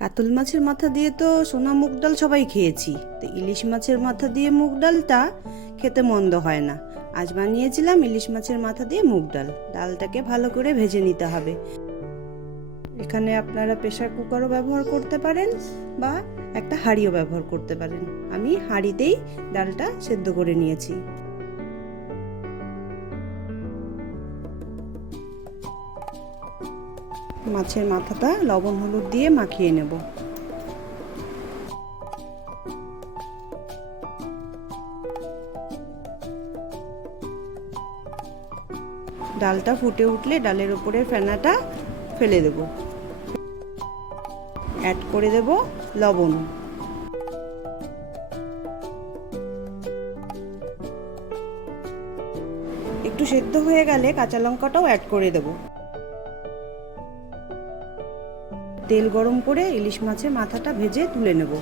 কাতল মাছের মাথা দিয়ে তো সোনা মুগ ডাল সবাই খেয়েছি, তো ইলিশ মাছের মাথা দিয়ে মুগ ডালটা খেতে মন্দ হয় না। আজ বানিয়েছিলাম ইলিশ মাছের মাথা দিয়ে মুগ ডাল। ডালটাকে ভালো করে ভেজে নিতে হবে। এখানে আপনারা প্রেসার কুকারও ব্যবহার করতে পারেন বা একটা হাঁড়িও ব্যবহার করতে পারেন। আমি হাঁড়িতেই ডালটা সেদ্ধ করে নিয়েছি। মাছের মাথাটা লবণ হলুদ দিয়ে মাখিয়ে নেব। ডালটা ফুটে উঠলে ডালের উপরের ফেনাটা ফেলে দেব। অ্যাড করে দেব লবণ। একটু সেদ্ধ হয়ে গেলে কাঁচা লঙ্কাটাও অ্যাড করে দেব। তেল গরম করে ইলিশ মাছের মাথাটা ভেজে তুলে নেব।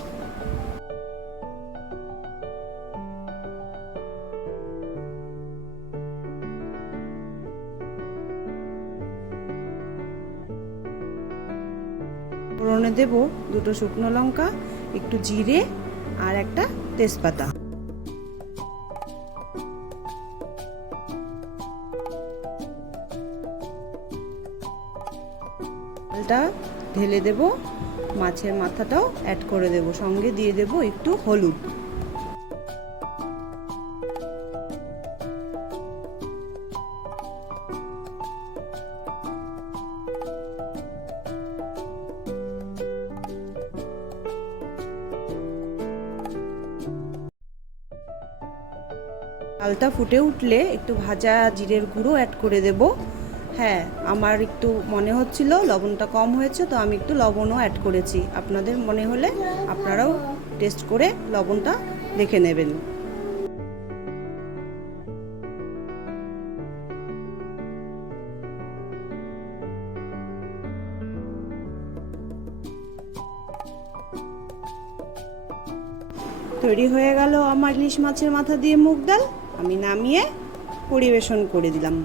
ফোড়নে দেব দুটো শুকনো লঙ্কা, একটু জিরে আর একটা তেজপাতা। ডালটা ঢেলে দেব, মাছের মাথাটাও অ্যাড করে দেব, সঙ্গে দিয়ে দেব একটু হলুদ। ডালটা ফুটে উঠলে একটু ভাজা জিরের গুঁড়ো অ্যাড করে দেব। হ্যাঁ, আমার একটু মনে হচ্ছিল লবণটা কম হয়েছে, তো আমি একটু লবণও অ্যাড করেছি। আপনাদের মনে হলে আপনারাও টেস্ট করে লবণটা দেখে নেবেন। তৈরি হয়ে গেল আমার ইলিশ মাছের মাথা দিয়ে মুগ ডাল। আমি নামিয়ে পরিবেশন করে দিলাম।